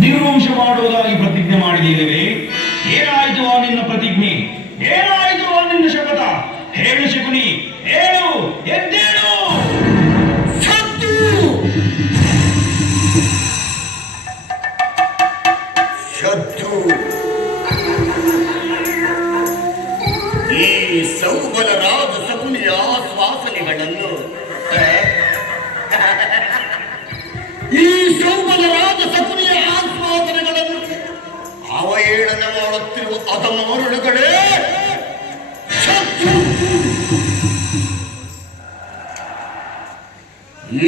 ನಿರ್ವಂಶ ಮಾಡುವುದಾಗಿ ಪ್ರತಿಜ್ಞೆ ಮಾಡಿದ್ದೇವೆ ಏನಾಯಿತು ಆ ನಿನ್ನ ಪ್ರತಿಜ್ಞೆ? ಏನಾಯಿತು ಆ ನಿನ್ನ ಶಪಥ? ಹೇಳು ಶಕುನಿ, ಹೇಳು, ಎದ್ದೇಳು! ಸತ್ತು! ಸತ್ತು! ಈ ಸೌಬಲ ರಾಜ ಸಗುಣಿಯ ಶ್ವಾಸನೆಗಳನ್ನು ಈ ಸೌಬಲ ರಾಜ ಅದಮರುಳುಗಳೇ ಶತ್ರು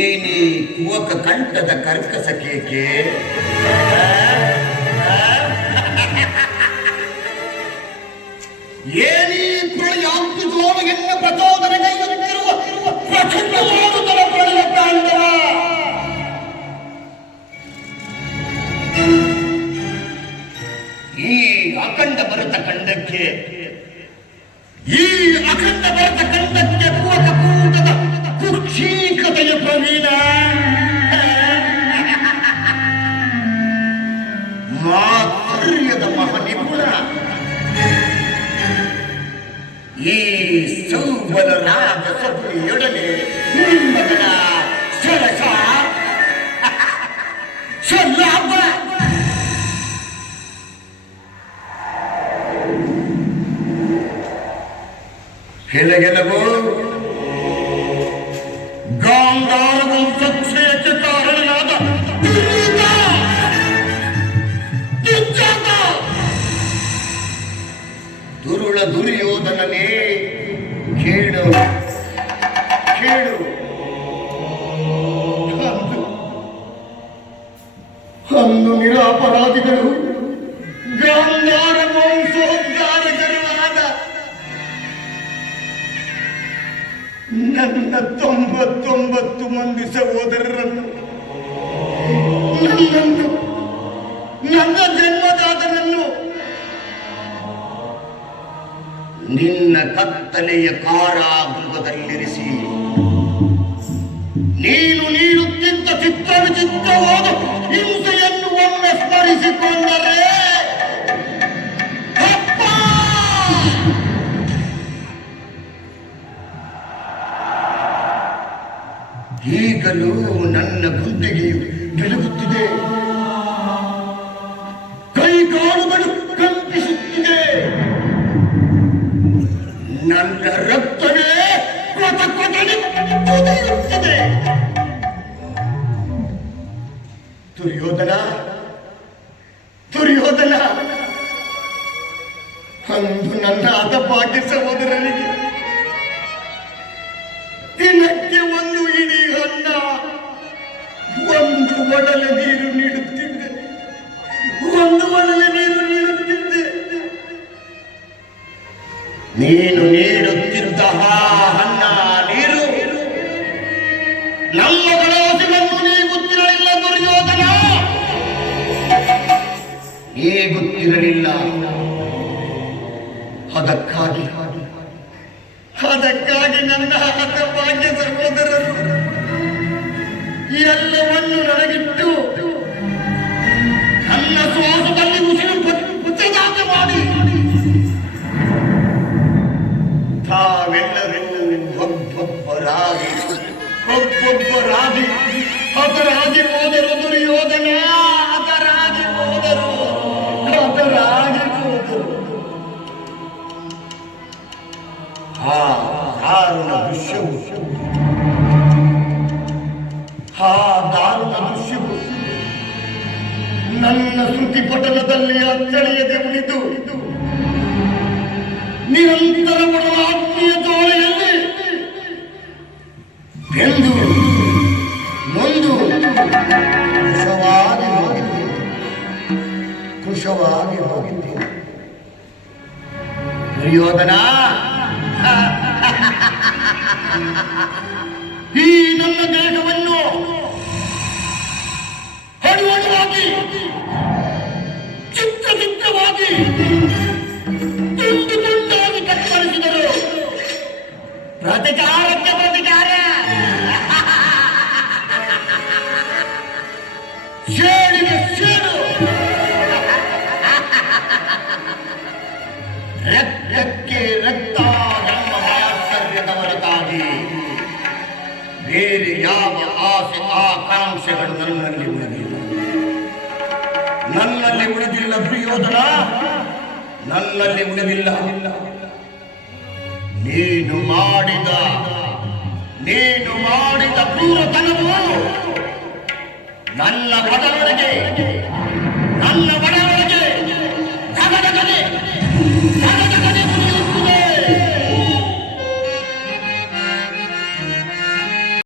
ಏನೇ ಕುವಕ ಕಂಠದ ಕರ್ಕಸ ಕೇಕೆ. ಏನೇ ಪ್ರಳಯಾಂತು ಜೋಳಿಗೆನ್ನ ಪ್ರಚೋದನೆ ಖಂಡಕ್ಕೆ ಈ ಅಖಂಡ ಬರತಕ್ಕಂಥಕ್ಕೆ ಪೂರಕ ಕೂಟದ ಕುಕ್ಷೀಕತೆಯ ಪ್ರವೀಣ. ಮಾತುರ್ಯದ ಮಹನಿಪುಣ. ಈ ಸೌಬಲ ರಾಜ ಸಭೆಯೊಡನೆ ಕೆಳಗೆಲವು ಗಾಂಧಾರ ವಂಶಕ್ಷಯಕ್ಕೆ ಕಾರಣನಾದ ದುರುಳ ದುರ್ಯೋಧನನೇ ಕೇಳು ಕೇಳು ಅಂದು ನಿರಪರಾಧಿಗಳು ನನ್ನ ತೊಂಬತ್ತೊಂಬತ್ತು ಮಂದಿ ಸಹೋದರರನ್ನು ನನ್ನನ್ನು ನನ್ನ ಜನ್ಮದಾತನನ್ನು ನಿನ್ನ ಕತ್ತಲೆಯ ಕಾರಾಗೃಹದಲ್ಲಿರಿಸಿ. ನೀನು ನೀಡುತ್ತಿದ್ದ ಚಿತ್ರ ವಿಚಿತ್ರವಾದ ಈಗಲೂ ನನ್ನ ಗುಂಡಿಗೆಯು ಕೈ ಕೈಕಾಲುಗಳು ಕಂಪಿಸುತ್ತಿದೆ. ನನ್ನ ರಕ್ತವೇ ದುರ್ಯೋಧನ ದುರ್ಯೋಧನ ಅಂದು ನನ್ನ ಅದ ಸಹೋದರನಿಗೆ ಒಡಲೆ ನೀರು ನೀಡುತ್ತಿದ್ದೆ. ಒಂದು ಒಡಲೆ ನೀರು ನೀಡುತ್ತಿದ್ದೆ. ನೀನು ನೀಡುತ್ತಿದ್ದ ಅನ್ನ ನೀರು. ನಮ್ಮ ನೀ ಗೊತ್ತಿರಲಿಲ್ಲ, ದುರ್ಯೋಧನ. ನೀಗುತ್ತಿರಲಿಲ್ಲ ಅದಕ್ಕಾಗಿ ಅದಕ್ಕಾಗಿ ನನ್ನ ಹತಭಾಗ್ಯ ಸಹೋದರರು. ಎಲ್ಲವನ್ನು ನನಗಿಟ್ಟು ನನ್ನ ಶ್ವಾಸದಲ್ಲಿ ಉಸಿರು ಪುಚ್ಚದಾಟ ಮಾಡಿ. ತಾವೆಲ್ಲರೂ ಒಬ್ಬೊಬ್ಬರಾಗಿ ಒಬ್ಬೊಬ್ಬರಾಗಿ ಅದರಾಗಿ ಹೋದರು ದುರ್ಯೋಧನ ಅದರಾಗಿ ಹೋದರು ಅದರಾಗಿ ಹೋದರು. ಆ ದಾರುಣ ದೃಶ್ಯವು ನನ್ನ ಶ್ರುತಿ ಪಟಲದಲ್ಲಿ ಅಚ್ಚಳಿಯದೆ ಉಳಿದು ನಿರಂತರ ಬರುವ ಆತ್ಮೀಯ ಜೋಳೆಯಲ್ಲಿ ಎಂದು ನೊಂದು ಕುಶವಾಗಿ ಹೋಗಿದ್ದೇನೆ ಕುಶವಾಗಿ ಹೋಗಿದ್ದೇನೆ ದುರ್ಯೋಧನ! ಈ ನನ್ನ ದೇಹವನ್ನು ಹಡುವಡುವಾಗಿ ತೀವ್ರವಾಗಿ ತುಂಡು ತುಂಡಾಗಿ ಕತ್ತರಿಸಿದರು. ಪ್ರತಿಕಾರಕ್ಕೆ ಪ್ರತಿಕಾರ. ಹೇಳಿದ ಸೇಡು. ರಕ್ತಕ್ಕೆ ರಕ್ತ ನಮ್ಮ ಮಾತ್ಸರ್ಯದ ಹೊರತಾಗಿ ಬೇರೆ ಯಾವ ಆಸೆ, ಆಕಾಂಕ್ಷೆಗಳು ನನ್ನಲ್ಲಿ ಉಳಿದಿಲ್ಲ. ನನ್ನಲ್ಲಿ ಉಳಿದಿಲ್ಲ ಪ್ರಿಯೋಧನ ನನ್ನಲ್ಲಿ ಉಳಿದಿಲ್ಲ. ನೀನು ಮಾಡಿದ ನೀನು ಮಾಡಿದ ಕ್ರೂರತನವು ನನ್ನ ಒಡಲೊಳಗೆ